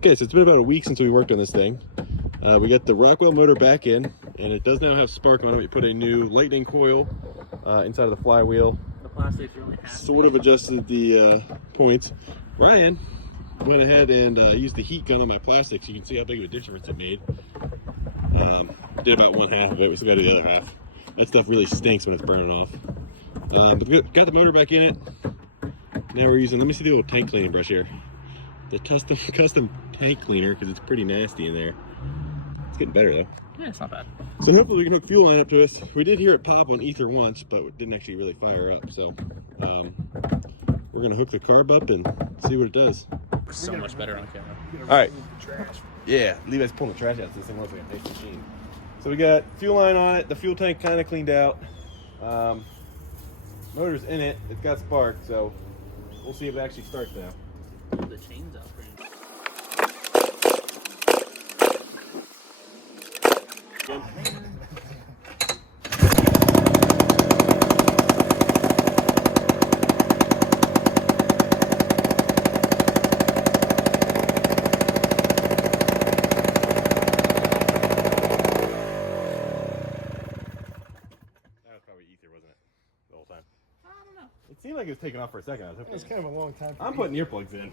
Okay, so it's been about a week since we worked on this thing. We got the Rockwell motor back in, and it does now have spark on it. We put a new lightning coil inside of the flywheel. The plastic's really sort of adjusted the points. Ryan went ahead and used the heat gun on my plastics. You can see how big of a difference it made. Did about one half of it. We still got to do the other half. That stuff really stinks when it's burning off. But we got the motor back in it. Now we're using, let me see the little tank cleaning brush here. The custom tank cleaner, because it's pretty nasty in there. It's getting better though. Yeah, it's not bad. So hopefully we can hook fuel line up to this. We did hear it pop on ether once, but it didn't actually really fire up. So we're gonna hook the carb up and see what it does. So much better on camera. All right. Yeah, Levi's pulling the trash out. So this thing looks like a nice machine. So we got fuel line on it. The fuel tank kind of cleaned out. Motor's in it. It's got spark, so we'll see if it actually starts now. The chain's out pretty much. It seemed like it was taking off for a second. It was kind of a long time. I'm putting earplugs in.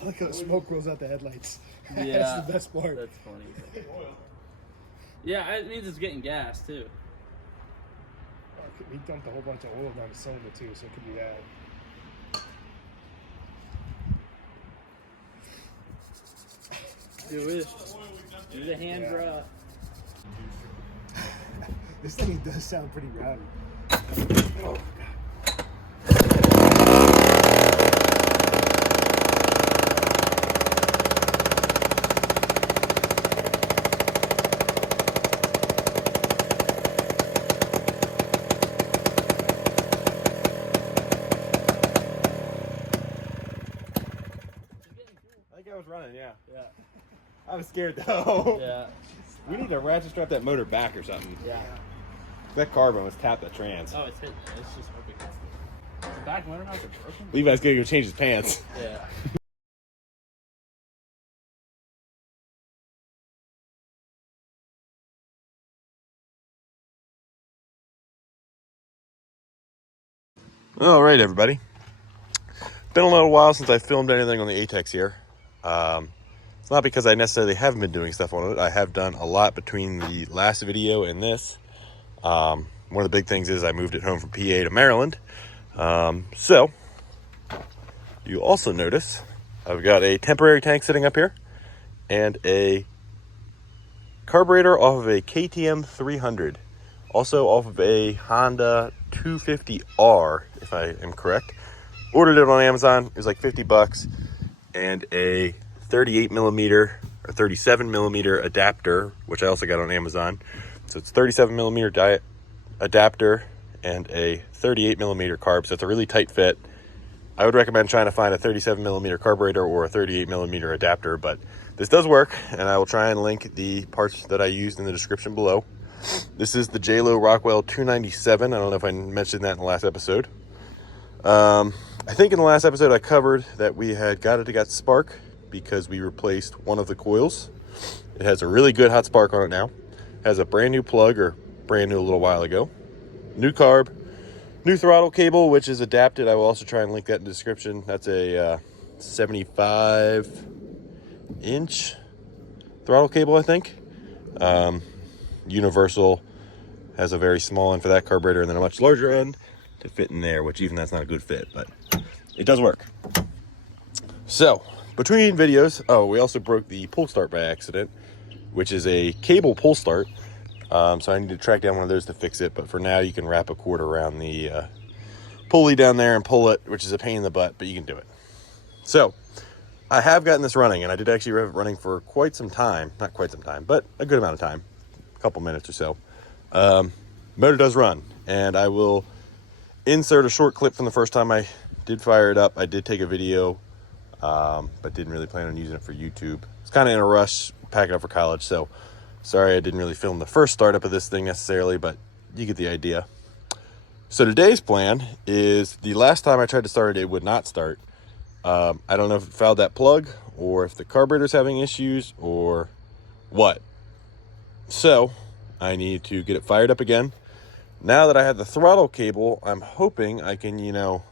I like how the smoke rolls out the headlights. Yeah, that's the best part. That's funny. Yeah, it means it's getting gas too. We dumped a whole bunch of oil down the cylinder too, so it could be that. Do it. Do the hand draw. This thing does sound pretty rowdy. Oh, God. I was running, yeah. Yeah. I was scared though. Yeah. We need to ratchet strap that motor back or something. Yeah. That carbon was tapped the trans. Oh, it's hitting. It's just hoping. The back motor mounts are broken. Levi's gonna go change his pants. Yeah. All right, everybody. Been a little while since I filmed anything on the Attex here. It's not because I necessarily haven't been doing stuff on it. I have done a lot between the last video and this. One of the big things is I moved it home from PA to Maryland. So you also notice I've got a temporary tank sitting up here and a carburetor off of a KTM 300. Also off of a Honda 250R, if I am correct. Ordered it on Amazon. It was like 50 bucks. And a 38 millimeter or 37 millimeter adapter, which I also got on Amazon. So it's 37 millimeter adapter and a 38 millimeter carb. So it's a really tight fit. I would recommend trying to find a 37 millimeter carburetor or a 38 millimeter adapter, but this does work, and I will try and link the parts that I used in the description below. This is the J-Lo Rockwell 297. I don't know if I mentioned that in the last episode. I think in the last episode I covered that we had got spark because we replaced one of the coils. It has a really good hot spark on it now. It has a brand new plug, or brand new a little while ago. New carb, new throttle cable, which is adapted. I will also try and link that in the description. That's a 75-inch throttle cable, I think. Universal has a very small end for that carburetor and then a much larger end to fit in there, which even that's not a good fit, but it does work. So between videos, we also broke the pull start by accident, which is a cable pull start. So I need to track down one of those to fix it, but for now you can wrap a cord around the pulley down there and pull it, which is a pain in the butt, but you can do it. So I have gotten this running, and I did actually have it running for quite some time. Not quite some time, but a good amount of time. Couple minutes or so. Motor does run, and I will insert a short clip from the first time I did fire it up. I did take a video, but didn't really plan on using it for YouTube. It's kind of in a rush, packing up for college, so sorry I didn't really film the first startup of this thing necessarily, but you get the idea. So today's plan is, the last time I tried to start it, it would not start. I don't know if it fouled that plug or if the carburetor's having issues or what. So I need to get it fired up again. Now that I have the throttle cable, I'm hoping I can,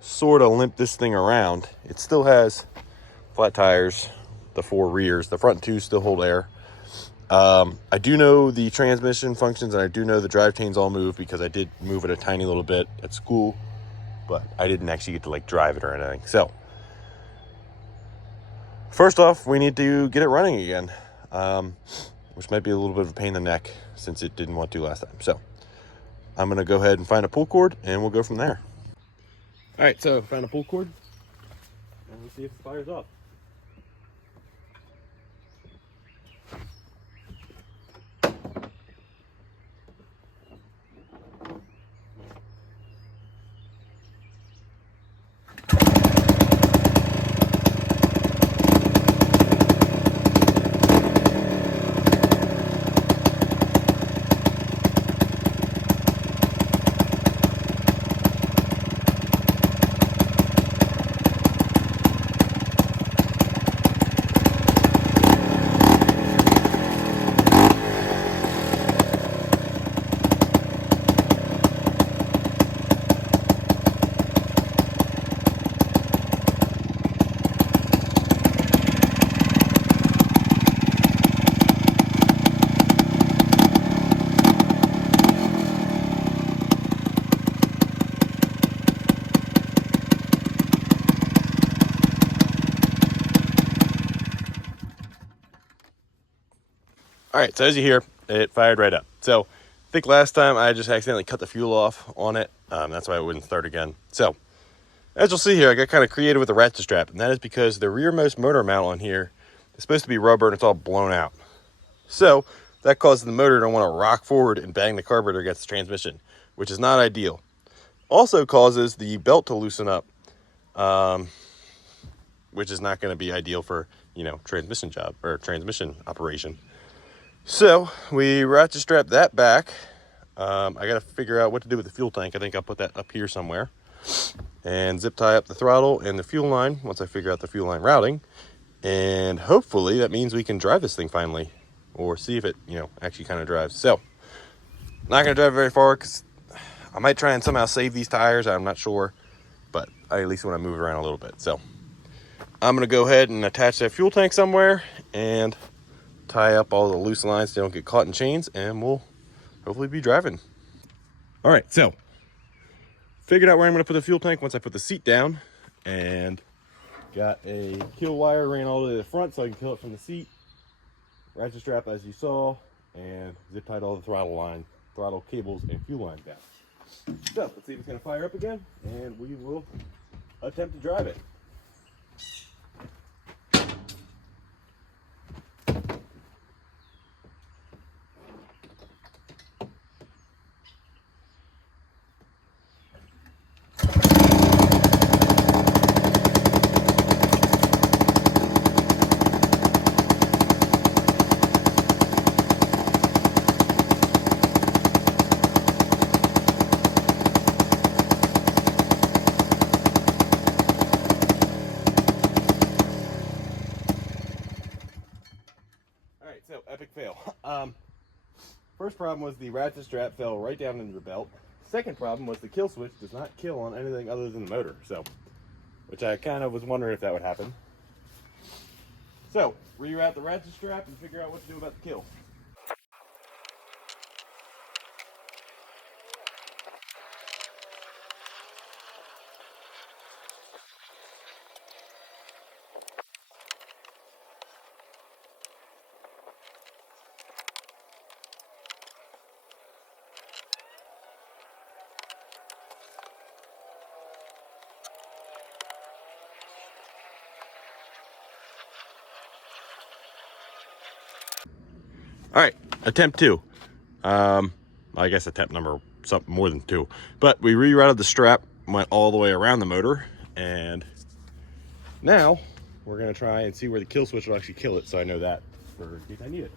sort of limp this thing around. It still has flat tires, the 4 rears. The front 2 still hold air. I do know the transmission functions, and I do know the drive chains all move because I did move it a tiny little bit at school, but I didn't actually get to like drive it or anything. So first off, we need to get it running again, which might be a little bit of a pain in the neck since it didn't want to last time. So I'm going to go ahead and find a pull cord, and we'll go from there. All right, so found a pull cord, and let's see if it fires up. All right, so as you hear, it fired right up. So I think last time I just accidentally cut the fuel off on it. That's why it wouldn't start again. So as you'll see here, I got kind of creative with the ratchet strap, and that is because the rearmost motor mount on here is supposed to be rubber and it's all blown out. So that causes the motor to want to rock forward and bang the carburetor against the transmission, which is not ideal. Also causes the belt to loosen up, which is not going to be ideal for, transmission job or transmission operation. So we ratchet strap that back. I got to figure out what to do with the fuel tank. I think I'll put that up here somewhere. And zip tie up the throttle and the fuel line once I figure out the fuel line routing. And hopefully that means we can drive this thing finally. Or see if it, actually kind of drives. So, not going to drive very far because I might try and somehow save these tires. I'm not sure. But I at least want to move it around a little bit. So, I'm going to go ahead and attach that fuel tank somewhere. And tie up all the loose lines so they don't get caught in chains, and we'll hopefully be driving. All right, so figured out where I'm going to put the fuel tank once I put the seat down, and got a kill wire ran all the way to the front so I can kill it from the seat. Ratchet strap as you saw, and zip tied all the throttle cables and fuel lines down. So let's see if it's going to fire up again, and we will attempt to drive it. So epic fail. First problem was the ratchet strap fell right down into the belt. Second problem was the kill switch does not kill on anything other than the motor. So, which I kind of was wondering if that would happen. So, reroute the ratchet strap and figure out what to do about the kill. All right, attempt 2. I guess attempt number something more than 2. But we rerouted the strap, went all the way around the motor, and now we're gonna try and see where the kill switch will actually kill it, so I know that for in case I need it.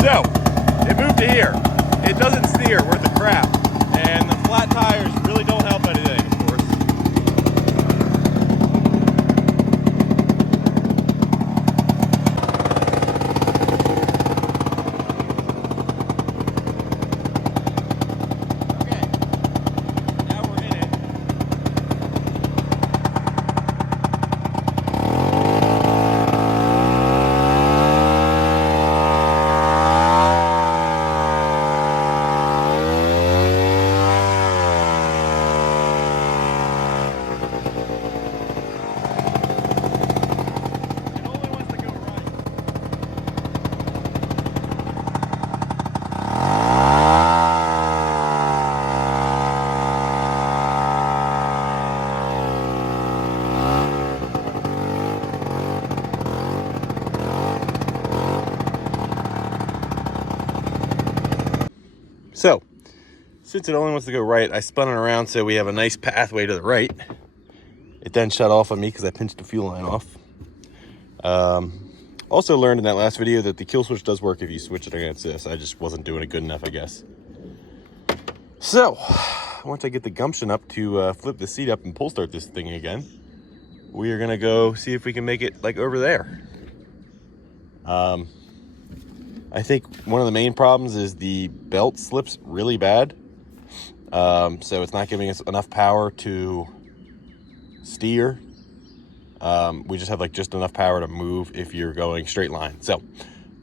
So, it moved to here. It doesn't steer worth a crap. And the flat tires really don't help anything, of course. Okay, now we're in it. It only wants to go right. So, since it only wants to go right, I spun it around so we have a nice pathway to the right. It then shut off on me because I pinched the fuel line off. Also learned in that last video that the kill switch does work if you switch it against this. I just wasn't doing it good enough, I guess. So, once I get the gumption up to flip the seat up and pull start this thing again, we are gonna go see if we can make it like over there. I think one of the main problems is the belt slips really bad. So it's not giving us enough power to steer. We just have like just enough power to move if you're going straight line. So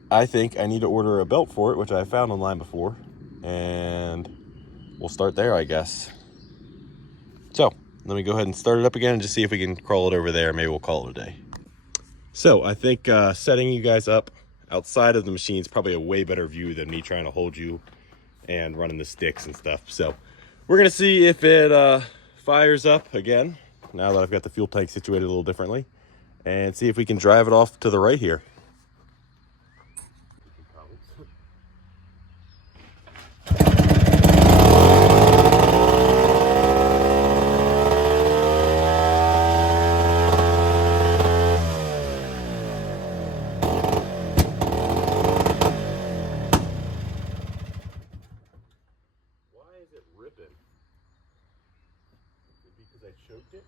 I think I need to order a belt for it, which I found online before, and we'll start there, I guess. So let me go ahead and start it up again and just see if we can crawl it over there. Maybe we'll call it a day. So I think setting you guys up outside of the machine is probably a way better view than me trying to hold you and running the sticks and stuff. So we're gonna see if it fires up again now that I've got the fuel tank situated a little differently, and see if we can drive it off to the right here. Why is it ripping? Because I choked it?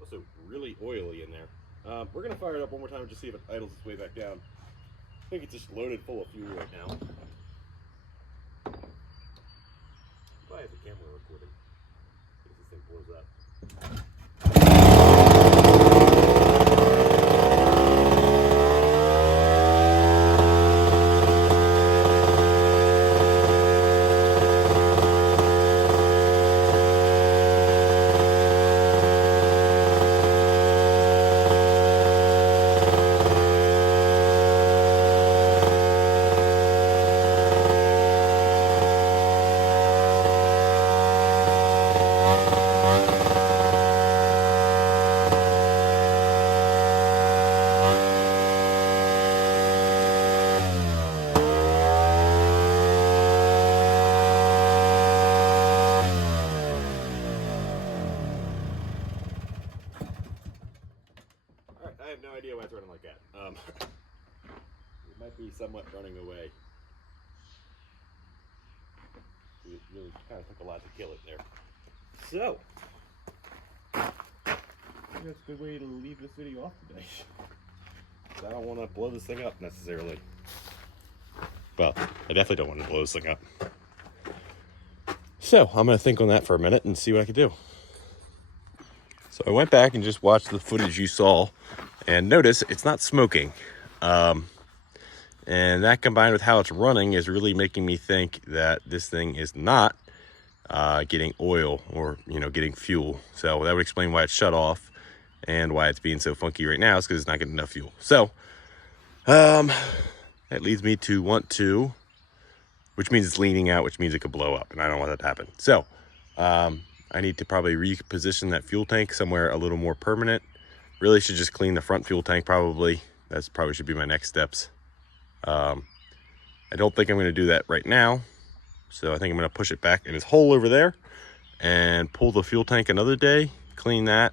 Also really oily in there. We're gonna fire it up one more time to see if it idles its way back down. I think it's just loaded full of fuel right now. Why is the camera recording? Because this thing blows up. I have no idea why it's running like that. It might be somewhat running away. It really kind of took a lot to kill it there. So, I think that's a good way to leave this video off today. I don't want to blow this thing up necessarily. Well, I definitely don't want to blow this thing up. So, I'm going to think on that for a minute and see what I can do. So I went back and just watched the footage you saw, and notice it's not smoking. And that combined with how it's running is really making me think that this thing is not getting oil or, getting fuel. So that would explain why it's shut off and why it's being so funky right now, is because it's not getting enough fuel. So that leads me to want to, which means it's leaning out, which means it could blow up, and I don't want that to happen. So I need to probably reposition that fuel tank somewhere a little more permanent. Really should just clean the front fuel tank probably. That's probably should be my next steps. I don't think I'm going to do that right now. So I think I'm going to push it back in this hole over there and pull the fuel tank another day, clean that,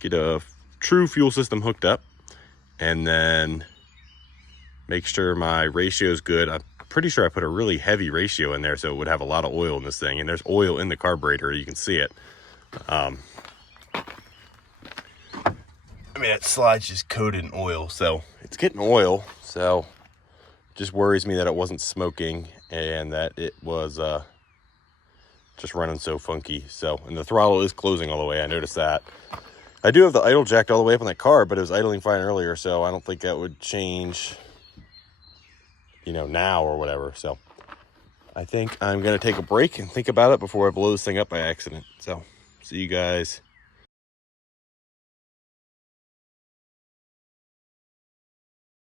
get a true fuel system hooked up, and then make sure my ratio is good. I'm pretty sure I put a really heavy ratio in there so it would have a lot of oil in this thing, and there's oil in the carburetor, you can see it. I mean, that slide's just coated in oil, so it's getting oil. So just worries me that it wasn't smoking and that it was just running so funky. So, and the throttle is closing all the way. I noticed that. I do have the idle jacked all the way up on that car, but it was idling fine earlier, so I don't think that would change, you know, now or whatever. So I think I'm going to take a break and think about it before I blow this thing up by accident. So see you guys